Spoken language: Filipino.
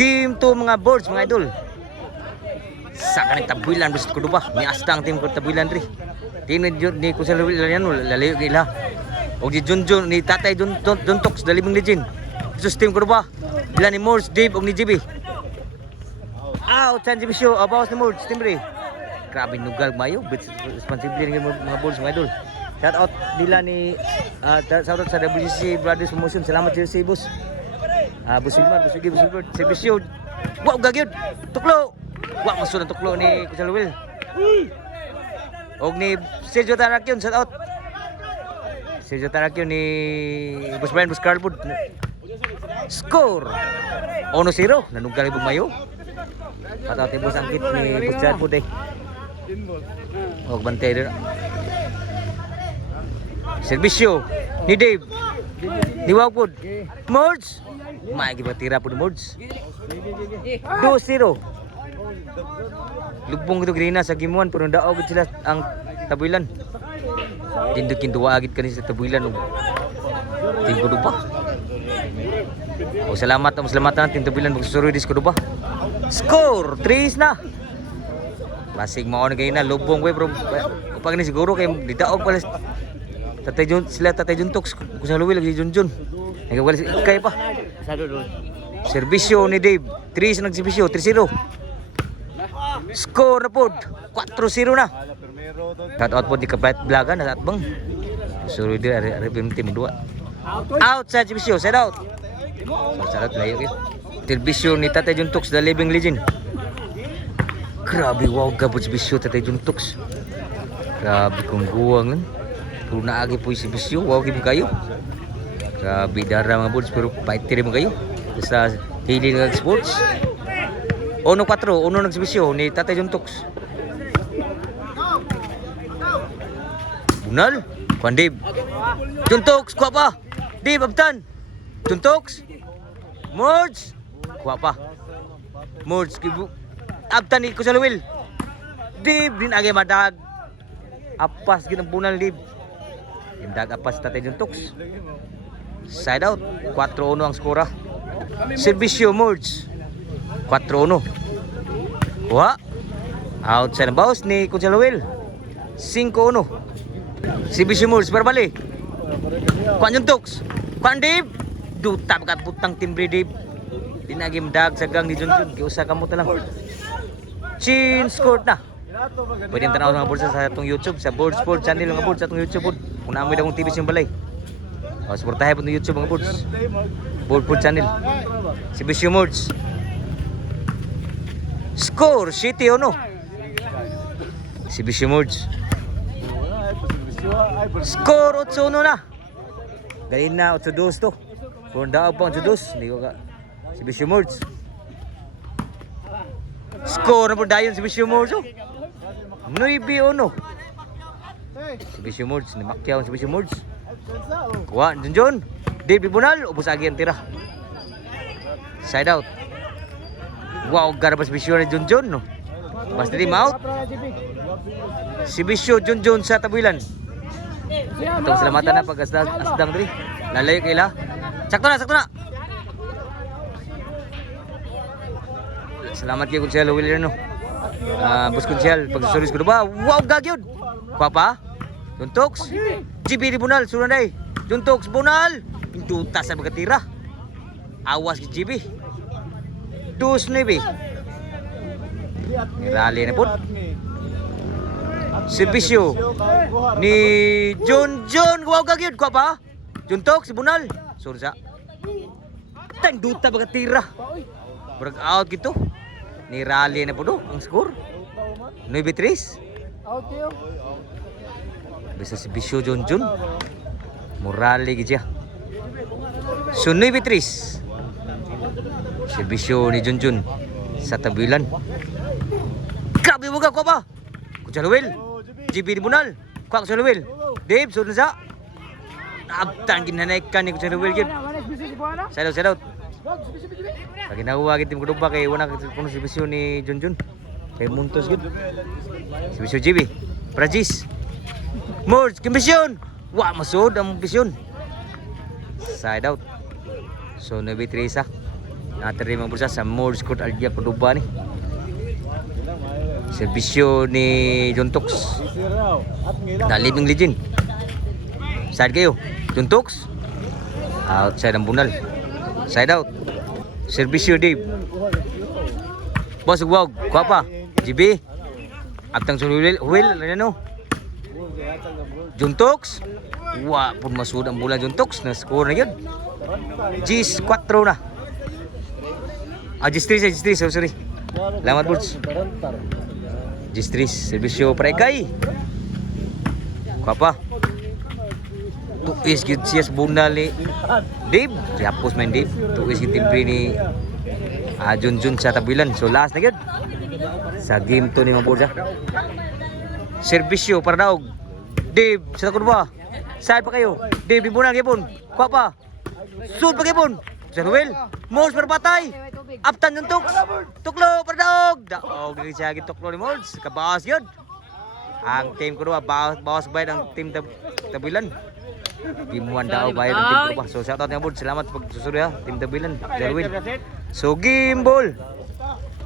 Game to mga boards, mga idol. Sa kanang tabuilan gusto ko ba? Ni astang team ko tabuilan ri. Team ni ko sa yan lalayo gila. Og di Junjun ni Tatay Juntox dalibing legend. Sus team ko ba? Bila ni Morse, Dave og ni JB. Chan JB show abawas ni Morse team ri. Grabe nugal mayo, responsible ng mga boards mga idol. Shout out nila ni shout out sa WCC Brothers Promotion. Salamat sa boss. Boss Wilmar, Servicio. Wow, gagyod. Tuklo. Wow, masud ang tuklo ni Kusalwil. Og ni Sergio Tarakyon, shout out. Sergio Tarakyon ni Boss Brian, Boss Carlwood. Score 1-0, nanunggal ibong mayo. Pataw tibos ang kit ni Boss Carlwood eh. Og bantay din. Servisyo ni Dave. Ni Wagwood. Mords. May gibatira po ni Mords. 2-0. Lubong ito grina sa gimuan pero daog sila ang tabuilan. Tindukin duwa agit kanina sa tabuilan. Tingko pa. O salamat natin tabuilan magsusuri dis ko ba. Score 3 na. Basig mao na gayna lubong we bro. Pag ni siguro kay didaog pala Tatay Juntox ko sa luwil si Junjun. Nagawala kay pa. Servisyo ni Dave. 3 sa nagservisyo 3-0. Score na pod 4-0 na. Shout out pod di Kapait Blaga na atbang. Suru di are tim 2. Out sa servisyo, set out. Salat layo kit. Servisyo ni Tatay Juntox the living legend. Grabe wow gabot servisyo Tatay Juntox. Grabe kung guwang lang. Puro naagi po yung servisyo, wow gibong kayo. Grabe dara mga boards pero fighter mo kayo. Basta hili ng sports. 1-4, nagservisyo ni Tatay Juntox. Bunal, Juan Dave. Juntox, kuha pa. Dave, abtan. Juntox. Mords. Kuha pa. Mords, abtan ni Kusalawil. Dave, din agay madag. Apas ginang bunal Dave. Indag apas Tatay Juntox. Side out. 4-1 ang skora. Servisyo Mords. 4-1. Kuha. Outside ng bawas ni Kusalawil. 5-1. Servisyo Mords. Barbali. Kuha Juntox. Kuha Dave. Duta ka putang timbre Dave. Dinagim dag sa gang ni Junjun. Kiusa ka mo talang. Chin scored na. Pwede tanaw sa mga boards sa atong YouTube, sa Board Sport channel mga boards sa atong YouTube. Kung naamoy akong TV sa balay. O, supportahin po ng YouTube mga boards. Board Sport channel. Servisyo Mords. Score, City o no? Servisyo Mords. Score, 8-1 na. Galing na, 8-2 to. Kung daw pa 8-2, hindi ko ka. Servisyo Mords. Score na po dayon Servisyo Mords. 9-1. Servisyo Mords, ni Macquiao Servisyo Mords. Kuha, Junjun. David Bunal, ubos agi ang tira. Side out. Wow, garabas Servisyo ni Junjun, no? Basta team out. Servisyo Junjun sa tabuilan. Itong salamatan na pag-asdang diri. Lalayo kaila. Sakto na. Salamat kayo Kunsel William, no? Boss Kunsel, pagsusulis ko ba? Wow, gagyod! Papa, Juntox, GB di Bunal, sunanay. Juntox, Bunal! Induta sa magkatira. Awas ki GB. 2-9. Nirali na po. Servisyo ni Junjun. Wow, gagyod! Papa, Juntox, Bunal. Sursa. Induta magkatira. Break out gitu. Ni rally na po do ang score. 9-3. Out yun. Bisa si Bisyo Junjun. Morale gitu ya. So 9-3. Si Bisyo ni Junjun sa tabuilan. Grabe mo ka ko ba? Kuchalwil. GB di Bunal. Kwak Kuchalwil. Dave sunod sa. Abtang ginanaikan ni Kuchalwil gid. Set out. Pag ginawa kita tim kuduba kay wala kuno servisyo ni Junjun. Kay muntos gud. Servisyo GB. Prajis. Mords kimbisyon. Wa masud ang bisyon. Side out. So 9-3 sa. Natiri mga bulsa sa Morse Court Algia Cordoba ni. Serbisyo ni Juntox. Na living legend. Side kayo. Juntox. Outside ang bunal. Side out. Serbisyo Dave. Boss Wag. Kuha pa. GB. Abtang sulul. Will. Ano? Juntox. Wa pun masud ang bola Juntox. Na score na yun. Gis 4 na. Gis 3. Sorry. Lamat Bulls. Gis 3. Serbisyo Parekay. Kuha pa. Tuis gid siya sa bunal ni Dave. Yapos man Dave. Tuis gid timbre ni Junjun sa tabilan. So last na gid sa game to ni Maburja. Serbisyo para daog. Dave sa takod ba? Side pa kayo. Dave di bunal gyapon. Kuha pa. Shoot pa gyapon. Sa Noel. Mols para patay. Aptan yung tuklo para daog. Daog diri siya gid tuklo ni Mols. Kabawas yun. Ang team ko bawas bayad ang team tabilan. Gimuan daw bayad ang team ko ba. So shout out nga Bud. Salamat sa pagsusudo ha. Team tabilan. So game ball.